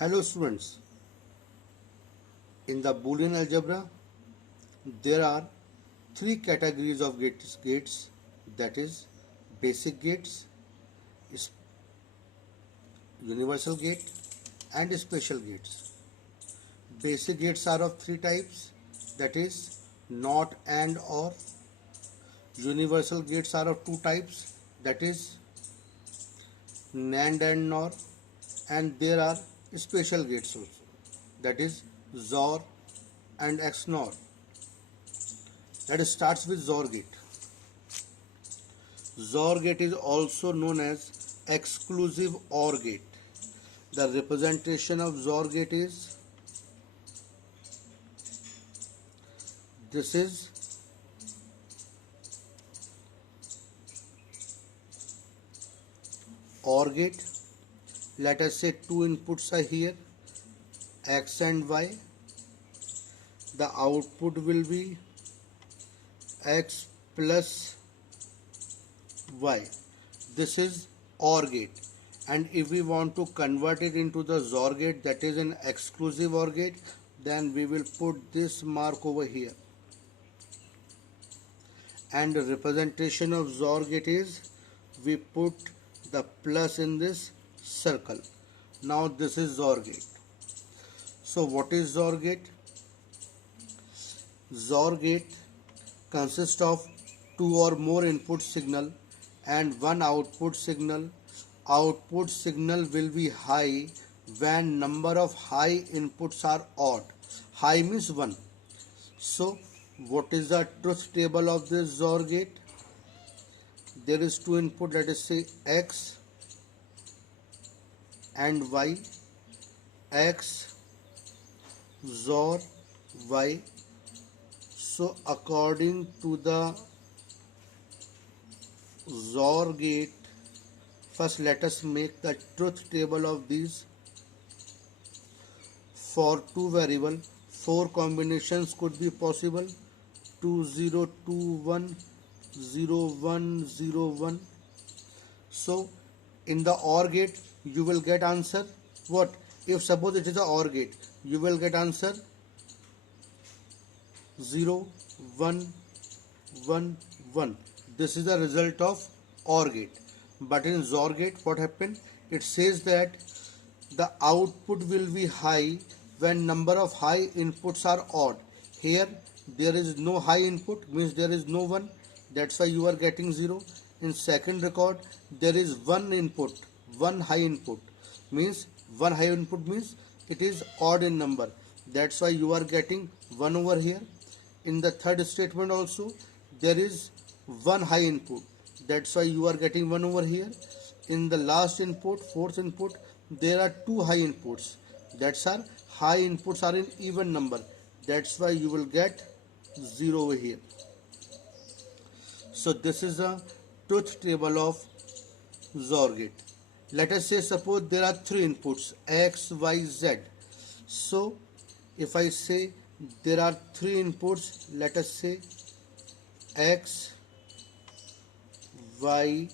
Hello students, in the Boolean algebra there are three categories of gates, that is basic gates, universal gate and special gates. Basic gates are of three types, that is not and or. Universal gates are of two types, that is NAND and NOR, and there are special gates also, that is XOR and XNOR. That starts with XOR gate. XOR gate is also known as exclusive OR gate. The representation of XOR gate is this is OR gate. Let us say two inputs are here, X and Y. The output will be X plus Y. This is OR gate, and if we want to convert it into the XOR gate, that is an exclusive OR gate, then we will put this mark over here, and the representation of XOR gate is we put the plus in this circle. Now this is XOR gate. So what is XOR gate? XOR gate consists of two or more input signal and one output signal. Output signal will be high when number of high inputs are odd. High means 1. So what is the truth table of this XOR gate? There is two input, let us say X and Y. X XOR Y. So according to the XOR gate, first let us make the truth table of these. For two variable, four combinations could be possible: 2 0 2 1 0 1 0 1. So in the OR gate you will get answer what? If suppose it is a OR gate, you will get answer 0 1 1 1. This is the result of OR gate. But in XOR gate what happened? It says that the output will be high when number of high inputs are odd. Here there is no high input, means there is no 1, that's why you are getting 0. In second record there is one input, one high input, means one high input means it is odd in number, that's why you are getting 1 over here. In the third statement also there is one high input, that's why you are getting 1 over here. In the last input, fourth input, there are two high inputs, that's are high inputs are in even number, that's why you will get 0 over here. So this is a truth table of XOR gate. Let us say suppose there are three inputs X, Y, Z. So if I say there are three inputs, let us say X, Y,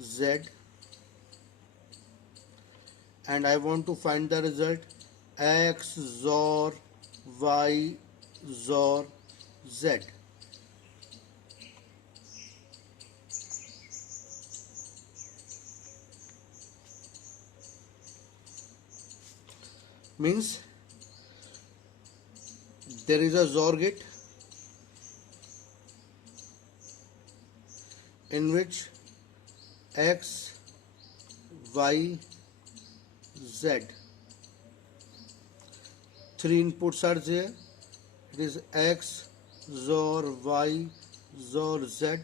Z, and I want to find the result X XOR Y XOR Z. Means there is a XOR gate in which X, Y, Z, three inputs are there. It is X XOR Y XOR Z.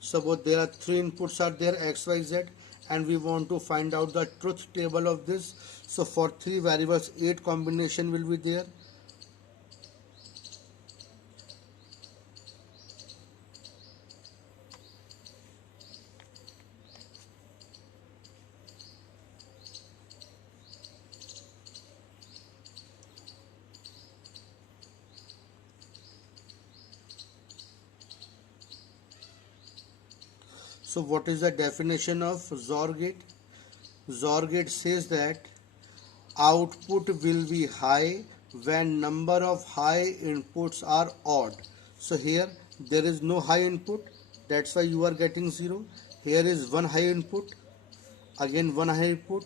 Suppose there are three inputs are there, X, Y, Z, and we want to find out the truth table of this. So for three variables 8 combination will be there. So what is the definition of XOR gate? XOR gate says that output will be high when number of high inputs are odd. So here there is no high input, that's why you are getting 0. Here is one high input, again one high input,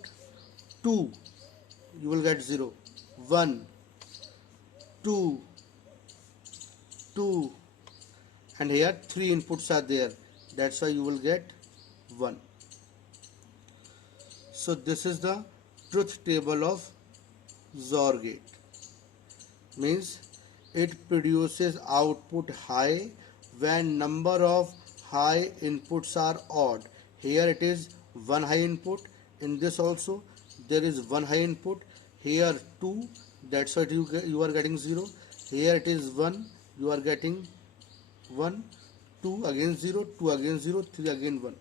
2, you will get 0, 1, 2, 2, and here 3 inputs are there, that's why you will get 1. So this is the truth table of XOR gate. Means it produces output high when number of high inputs are odd. Here it is one high input, in this also there is one high input, here 2, that's why you are getting 0. Here it is 1, you are getting 1, 2 again 0, 2 again 0, 3 again 1.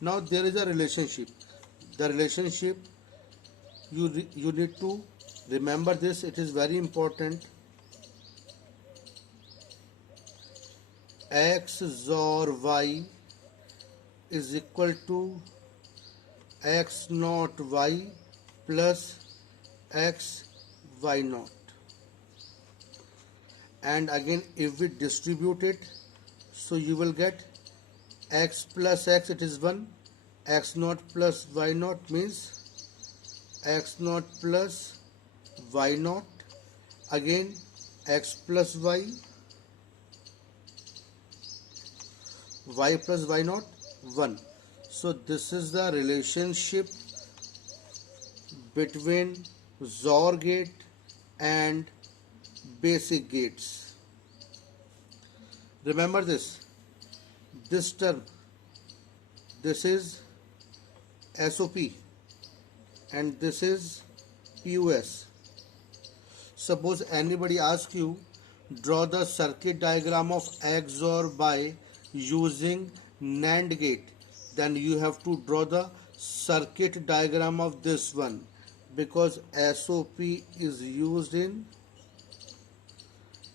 Now there is a relationship. The relationship, you need to remember this, it is very important. X XOR Y is equal to X naught Y plus X Y naught. And again if we distribute it, so you will get X plus X, it is 1, X naught plus Y naught means X naught plus Y naught, again X plus Y, Y plus Y naught 1. So this is the relationship between XOR gate and basic gates. Remember this term, this is SOP and this is POS. Suppose anybody asks you, draw the circuit diagram of XOR by using NAND gate, then you have to draw the circuit diagram of this one, because SOP is used in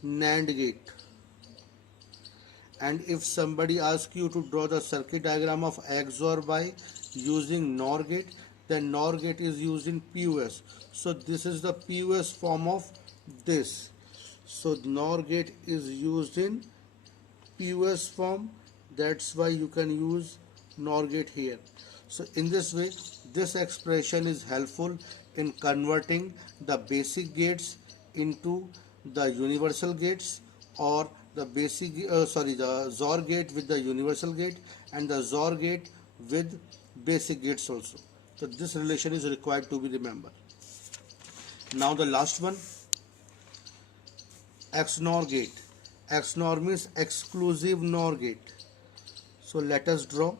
NAND gate. And if somebody asks you to draw the circuit diagram of XOR by using NOR gate, then NOR gate is used in POS. So this is the POS form of this. So NOR gate is used in POS form, that's why you can use NOR gate here. So in this way, this expression is helpful in converting the basic gates into the universal gates, or the the XOR gate with the universal gate and the XOR gate with basic gates also. So this relation is required to be remembered. Now the last one, XNOR gate. XNOR means exclusive NOR gate. So let us draw.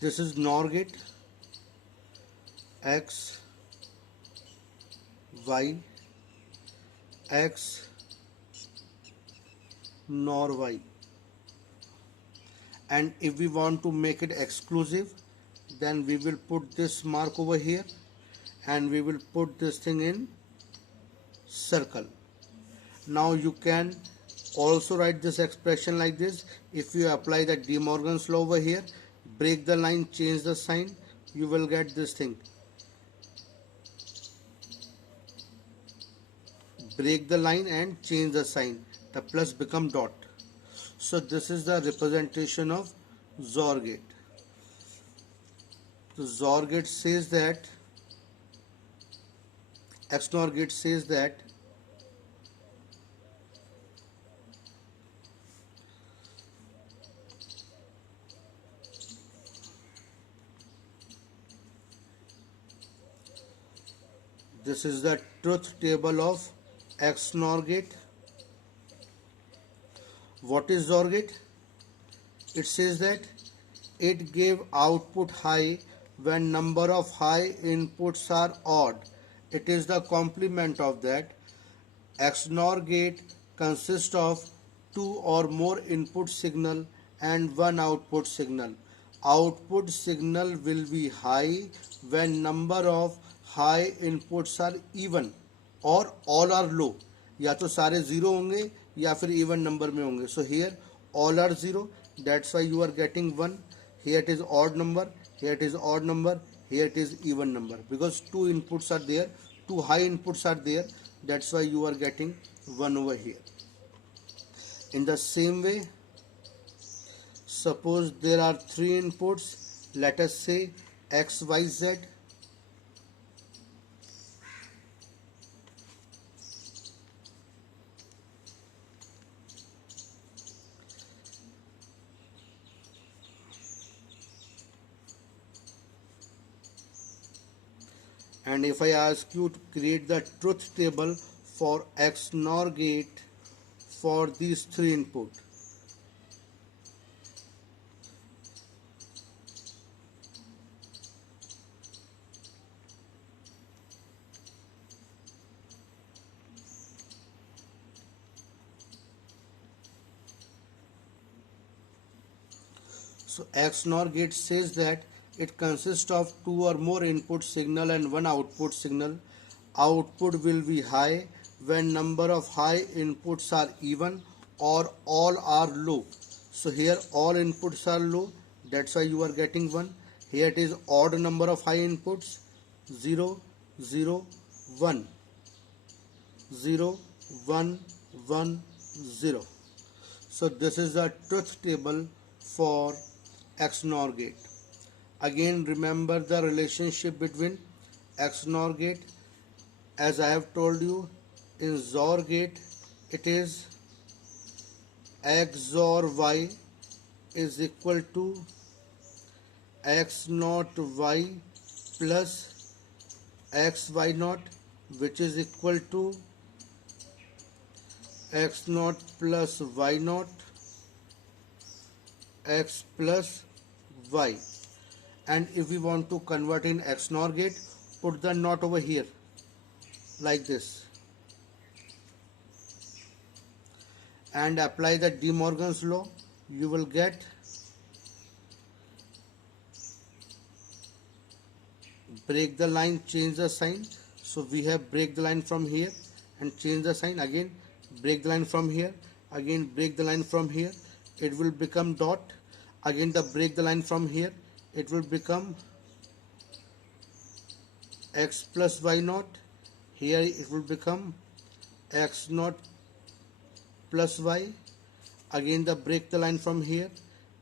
This is NOR gate, X, Y, X, NOR Y. And if we want to make it exclusive, then we will put this mark over here and we will put this thing in circle. Now you can also write this expression like this. If you apply the De Morgan's law over here, break the line, change the sign, you will get this thing. Break the line and change the sign, the plus become dot. So this is the representation of XOR gate. The XOR gate says that, XNOR gate says that this is the truth table of XNOR gate. What is XOR gate? It says that it gave output high when number of high inputs are odd. It is the complement of that. XNOR gate consists of two or more input signal and one output signal. Output signal will be high when number of high inputs are even or all are low. या तो सारे zero होंगे या फिर even number में होंगे. So here all are 0, that's why you are getting 1. Here it is odd number, here it is odd number, here it is even number, because two inputs are there, two high inputs are there, that's why you are getting 1 over here. In the same way, suppose there are three inputs, let us say x, y, z. And if I ask you to create the truth table for XNOR gate for these three input, so XNOR gate says that it consists of two or more input signal and one output signal. Output will be high when number of high inputs are even or all are low. So here all inputs are low, that's why you are getting 1. Here it is odd number of high inputs, 0, 0, 1, 0, 1, 1, 0. So this is the truth table for XNOR gate. Again, remember the relationship between XNOR gate. As I have told you, in XOR gate it is XOR y is equal to x naught y plus x y naught, which is equal to x naught plus y naught x plus y. And if we want to convert in XNOR gate, put the not over here like this and apply the De Morgan's law. You will get break the line, change the sign. So we have break the line from here and change the sign, again break the line from here, again break the line from here, it will become dot, again the break the line from here, it will become x plus y naught, here it will become x naught plus y, again the break the line from here,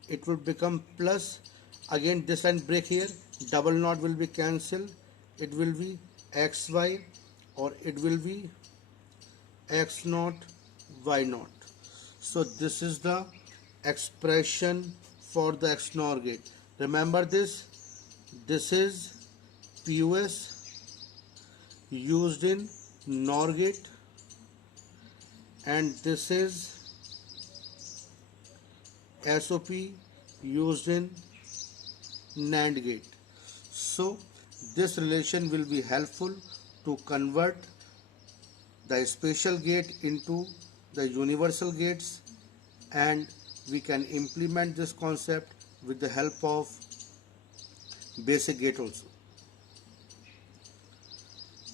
it will become plus, again this line break here, double naught will be cancelled, it will be xy or it will be x naught y naught. So this is the expression for the XNOR gate. Remember this is POS used in NOR gate and this is SOP used in NAND gate. So this relation will be helpful to convert the special gate into the universal gates, and we can implement this concept with the help of basic gate also.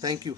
Thank you.